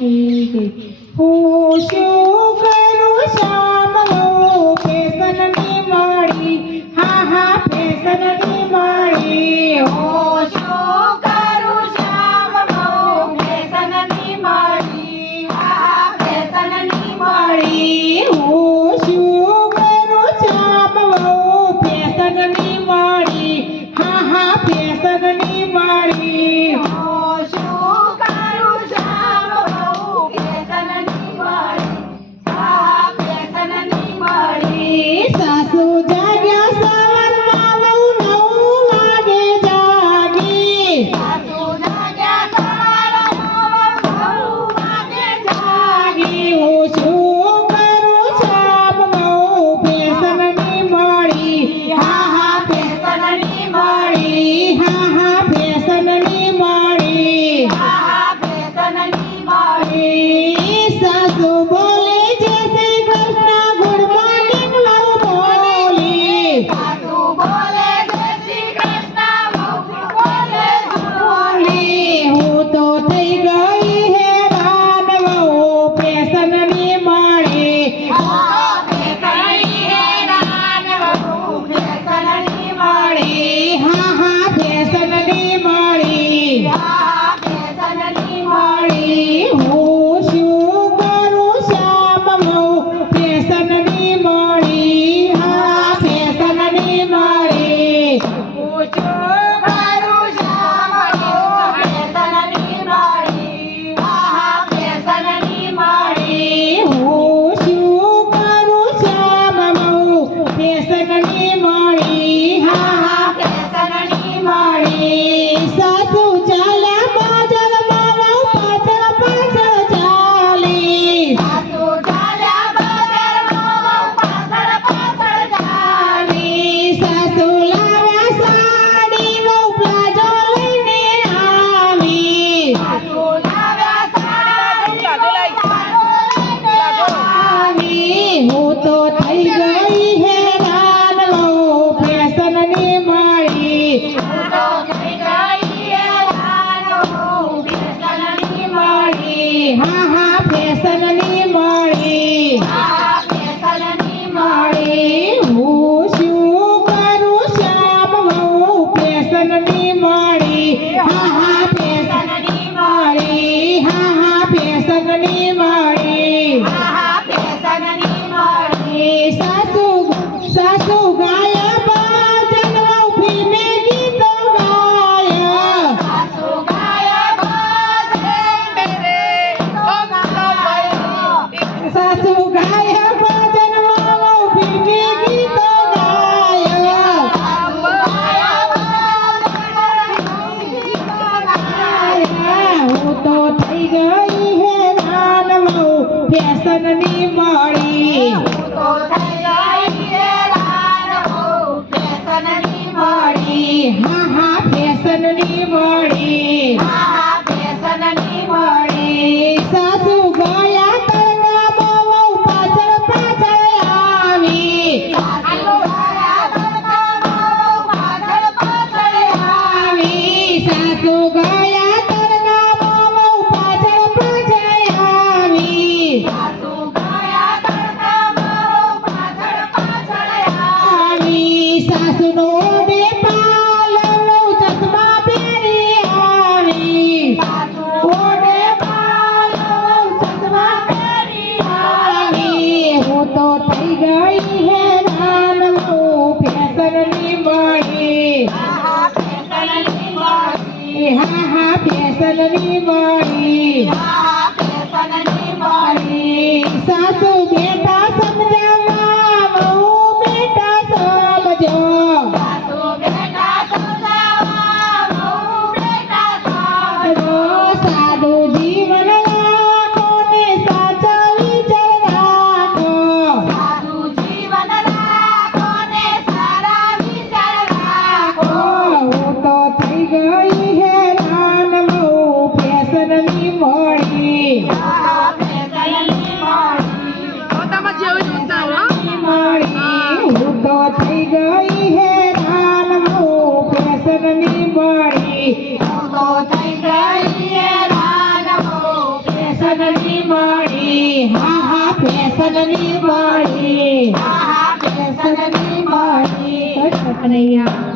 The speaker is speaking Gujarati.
હું શું કરું શ્યામ વહુ ફેશનની મળી, હા હા ફેશનની મળી. હું શું કરું શ્યામ વહુ ફેશનની મળી, હા ફેશનની મળી. હું શું કરું શ્યામ વહુ ફેશનની મળી, હા હા ફેશનની મળી. હું શું કરું શ્યામ વહુ ફેશનની મળી, હા ફેશનની મળી. સાસુ જાગ્યા સવારમાં વહુ 9 વાગે જાગી, સાસુ જાગ્યા સવારમાં વહુ 9 વાગે જાગી. હું શું કરું શ્યામ વહુ ફેશનની મળી, હા હા ફેશનની મળી, હા હા ફેશનની મળી. હા ફેશનની મળી. સાસુ બોલે જય શ્રી કૃષ્ણ ગુડ મોર્નિંગ વહુ બોલી, સાસુ બોલે જય શ્રી કૃષ્ણ વહુ બોલે બોલી. હું તો થઈ ગઈ હેરાન વહુ ફેશનની મળી, ફેશનની હેરાન વહુ ફેશનની મળી, હા હા ફેશનની મળી. હા ફેશનની મળી. હું શું કરું શ્યામ વહુ ફેશનની મળી, હા ફેશનની મળી. હું શું કરું શ્યામ વહુ ફેશનની મળી, હા ફેશનની મળી. હું શું કરું શ્યામ વહુ ફેશનની મળી, હા હા ફેશનની મળી. સાસુ ચાલ્યા બાજારમાં વહુ પાછળ પાછળ ચાલી, સાસુ ચાલ્યા બજારમાં વહુ પાછળ પાછળ ચાલી. સાસુ લાવ્યા સાડી વહુ પ્લાઝો લઈને આવી, સાસુ લાવ્યા સાડી લઈને આવી. હું તો થઈ ગઈ હેરાન વહુ ફેશનની મળી, હું તો થઈ ગઈ હેરાન વહુ ફેશનની મળી, હા હા ફેશનની મળી. હા ફેશનની મળી. હું શું કરું શ્યામ વહુ ફેશનની મળી, હા હા ફેશનની મળી, હા હા ફેશનની મળી. હા ફેશનની મળી. સાસુ સાસુ ગાયા ભજન વહુ ફિલ્મે ગીતો ગાયા, સાસુ ગાયા ભજન મેરે સાસુ ગાયા ભજન વહુ ફિલ્મે ગીતો ગાયા. હું તો થઈ ગઈ હેરાન વહુ ફેશનની મળી, હા હા ફેશનની મળી. સાસુ ગયા તડકામાં વહુ પાછળ પાછળ આવી, સાસુ ગયા તડકામાં વહુ પાછળ પાછળ આવી, સાસુનો ઓઢે પાલવ વહુ ચશ્મા પહેરી આવી, ઓઢે પાલવ વહુ ચશ્મા પહેરી આવી. હું તો થઈ ગઈ હેરાન વહુ ફેશનની મળી, હા હા ફેશનની મળી. સાસુ બેટા સમજાવવા વહુ બેટા સમજો, સાદું જીવન રાખો ને સાચા વિચાર રાખો, હું તો થઈ ગઈ હેરાન વહુ ફેશનની મળી, ફેશનની મળી હા હા ફેશનની મળી આહા ફેશનની મળી કૃષ્ણ કનૈયા